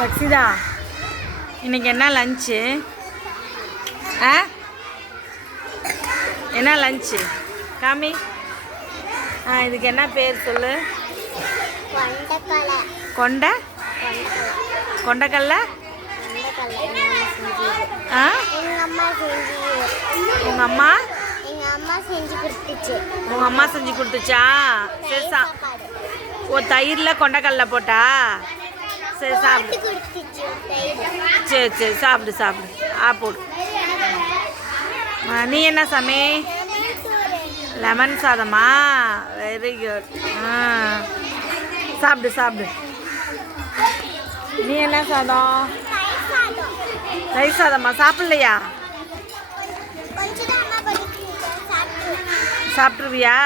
லக்ஷிதா, இன்னைக்கு என்ன லஞ்சு? ஆ, என்ன லஞ்சு காமி? இதுக்கு என்ன பேர் சொல்லு? கொண்டை கொண்டைக்கல்ல. உங்க அம்மா செஞ்சு கொடுத்துச்சா? சரி ஓ, தயிரில் கொண்டைக்கல்ல போட்டா? சரி சாப்பிடு. சரி சாப்பிடு போடு. நீ என்ன சாமி? லெமன் சாதமா? Very good. சாப்பிடு. நீ என்ன சாதம்? தயிர் சாதமா? சாப்பிட்லையா? சாப்பிட்ருவியா?